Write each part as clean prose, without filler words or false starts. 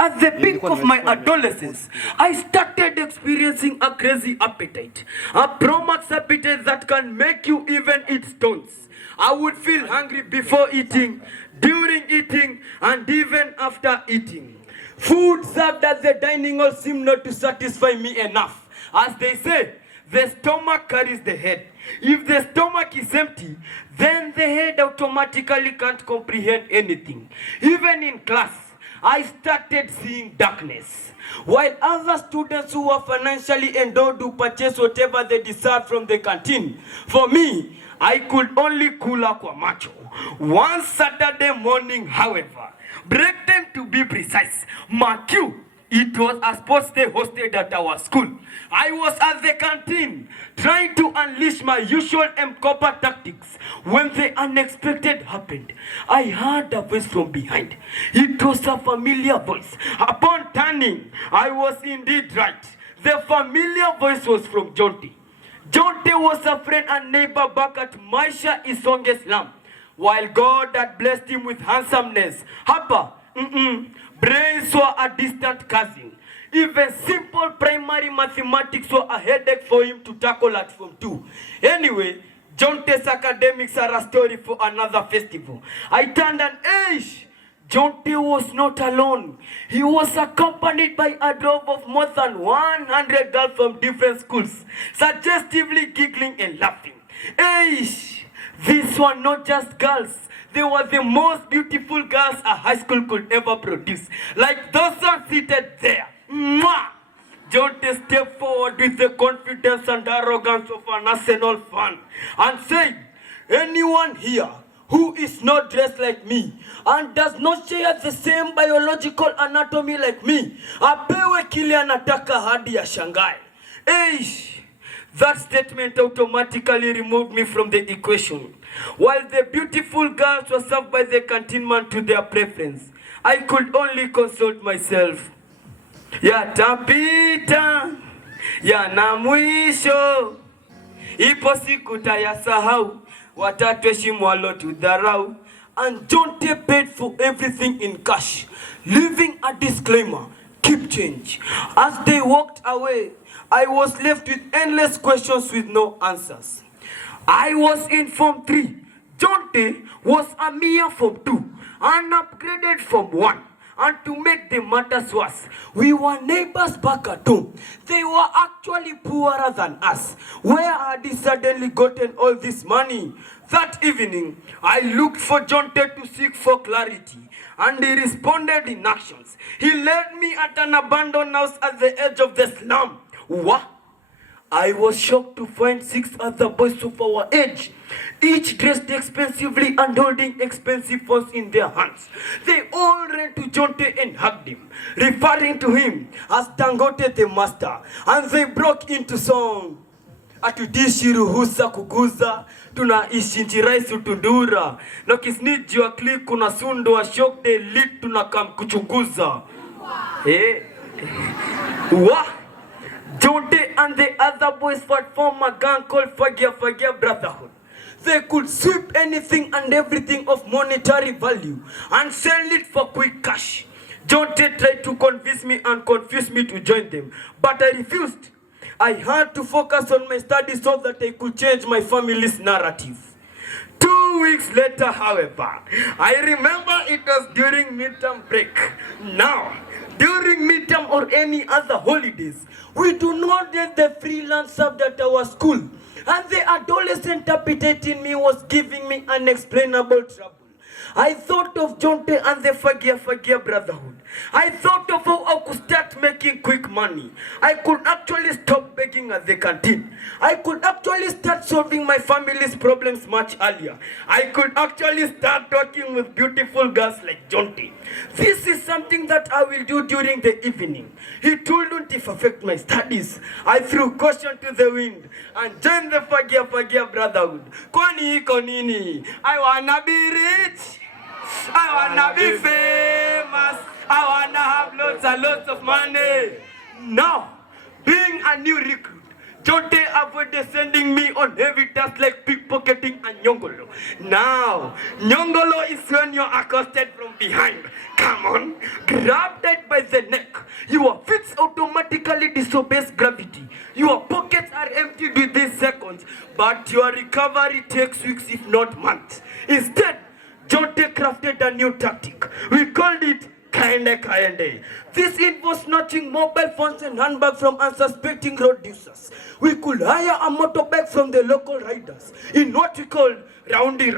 At the peak of my adolescence, I started experiencing a crazy appetite. A Promax appetite that can make you even eat stones. I would feel hungry before eating, during eating, and even after eating. Food served at the dining hall seemed not to satisfy me enough. As they say, the stomach carries the head. If the stomach is empty, then the head automatically can't comprehend anything. Even in class, I started seeing darkness. While other students who were financially endowed to purchase whatever they desired from the canteen, for me, I could only kula kwa macho. One Saturday morning, however, break time to be precise, mark you, it was a sports day hosted at our school. I was at the canteen trying to unleash my usual M-Copper tactics when the unexpected happened. I heard a voice from behind. It was a familiar voice. Upon turning, I was indeed right. The familiar voice was from Jonte. Jonte was a friend and neighbor back at Maisha Isonge slum. While God had blessed him with handsomeness, Hapa, brains were a distant cousin. Even simple primary mathematics were a headache for him to tackle at Form 2. Anyway, Jonte's academics are a story for another festival. I turned an age. Jonte was not alone. He was accompanied by a drove of more than 100 girls from different schools, suggestively giggling and laughing. Eish! These were not just girls. They were the most beautiful girls a high school could ever produce. Like those one seated there. Mwah! Jonte stepped forward with the confidence and arrogance of an Arsenal fan and said, anyone here who is not dressed like me and does not share the same biological anatomy like me, apewe kile anataka hadi ya shangae. Eish! That statement automatically removed me from the equation. While the beautiful girls were served by the canteen man to their preference, I could only consult myself. Yatapita, yana mwisho, ipo siku tayasahau, watatweshimu walotudharau. And Jonte paid for everything in cash, leaving a disclaimer, keep change. As they walked away, I was left with endless questions with no answers. I was in Form 3. Jonte was a mere Form 2, and upgraded Form 1. And to make the matters worse, we were neighbors back at home. They were actually poorer than us. Where had he suddenly gotten all this money? That evening, I looked for Jonte to seek for clarity, and he responded in actions. He led me at an abandoned house at the edge of the slum. What? I was shocked to find 6 other boys of our age, each dressed expensively and holding expensive phones in their hands. They all ran to Jonte and hugged him, referring to him as Dangote the master, and they broke into song. Atudishi ruhusa kuguza, tunaishi nchi rais utundura, na kisniji wa klik kuna sundo wa shock the lead tunakam kuchunguza. What? Jonte and the other boys would form a gang called Fagia Brotherhood. They could sweep anything and everything of monetary value and sell it for quick cash. Jonte tried to convince me and confuse me to join them, but I refused. I had to focus on my studies so that I could change my family's narrative. 2 weeks later, however, I remember it was during midterm break. Now, during midterm or any other holidays, we do not get the freelance sub at our school. And the adolescent appetite in me was giving me unexplainable trouble. I thought of Jonte and the Fagia Brotherhood. I thought of how I could start making quick money. I could actually stop begging at the canteen. I could actually start solving my family's problems much earlier. I could actually start talking with beautiful girls like Jonte. This is something that I will do during the evening. He wouldn't affect my studies. I threw caution to the wind and joined the Fagia Brotherhood. Kwani iko nini? I wanna be rich. I wanna be famous. I wanna have lots and lots of money. Now, being a new recruit, Jonte avoided descending me on heavy dust like pickpocketing a nyongolo. Now, nyongolo is when you're accosted from behind. Come on, grabbed it by the neck. Your feet automatically disobeys gravity. Your pockets are emptied within seconds, but your recovery takes weeks if not months. Instead, Jonte crafted a new tactic. We called it Kaende. This involves snatching mobile phones and handbags from unsuspecting road users. We could hire a motorbike from the local riders in what we called roundy.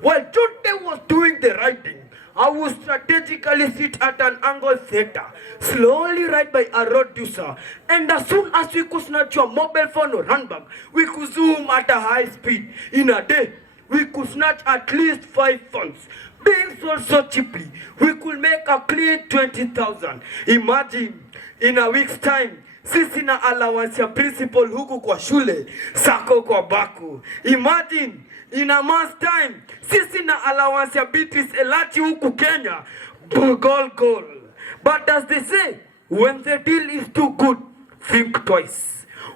While Jonte was doing the riding, I would strategically sit at an angle theta, slowly ride by a road user, and as soon as we could snatch your mobile phone or handbag, we could zoom at a high speed. In a day, we could snatch at least 5 phones. Being sold so cheaply, we could make a clean 20,000. Imagine, in a week's time, sisi na allowance ya principal huku kwa shule, sako kwa baku. Imagine, in a month's time, sisi na allowance ya Beatrice Elachi huku Kenya, goal. But as they say, when the deal is too good, think twice.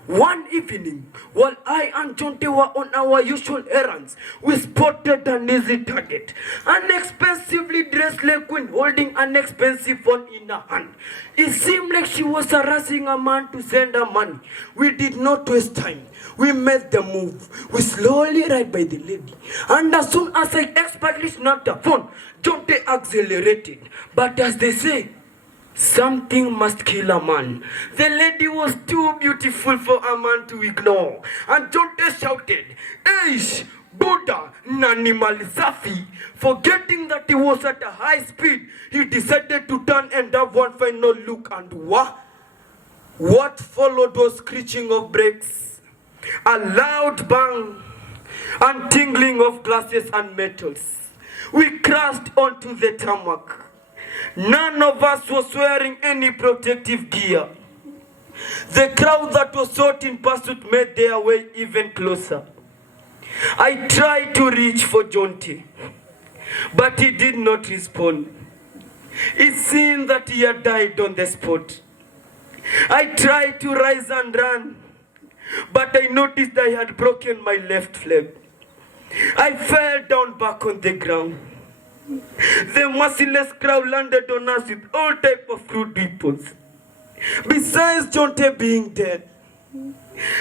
One evening, while I and Jonte were on our usual errands, we spotted an easy target. An expensively dressed lady queen holding an expensive phone in her hand. It seemed like she was harassing a man to send her money. We did not waste time. We made the move. We slowly ride by the lady. And as soon as I expertly snapped the phone, Jonte accelerated. But as they say, something must kill a man. The lady was too beautiful for a man to ignore. And Jonte shouted, "Eish, Buddha, nani mali safi." Forgetting that he was at a high speed, he decided to turn and have one final look. And what followed was screeching of brakes, a loud bang, and tingling of glasses and metals. We crashed onto the tarmac. None of us was wearing any protective gear. The crowd that was sought in pursuit made their way even closer. I tried to reach for Jonte, but he did not respond. It seemed that he had died on the spot. I tried to rise and run, but I noticed I had broken my left leg. I fell down back on the ground. The merciless crowd landed on us with all types of crude weapons. Besides Jonte being dead,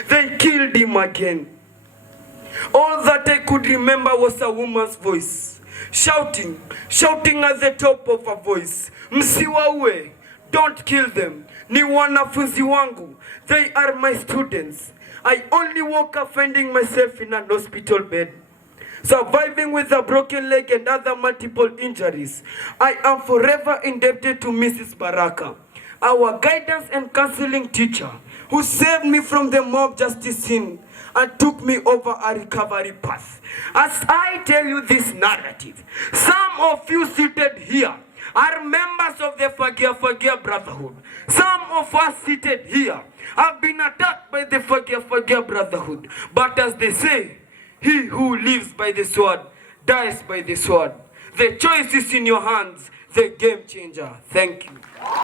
they killed him again. All that I could remember was a woman's voice, shouting at the top of her voice, "Msiwaue, don't kill them. Ni wanafunzi wangu. They are my students." I only woke up finding myself in an hospital bed, surviving with a broken leg and other multiple injuries. I am forever indebted to Mrs. Baraka, our guidance and counseling teacher, who saved me from the mob justice scene and took me over a recovery path. As I tell you this narrative, some of you seated here are members of the Fagia Brotherhood. Some of us seated here have been attacked by the Fagia Brotherhood. But as they say, he who lives by the sword dies by the sword. The choice is in your hands, the game changer. Thank you.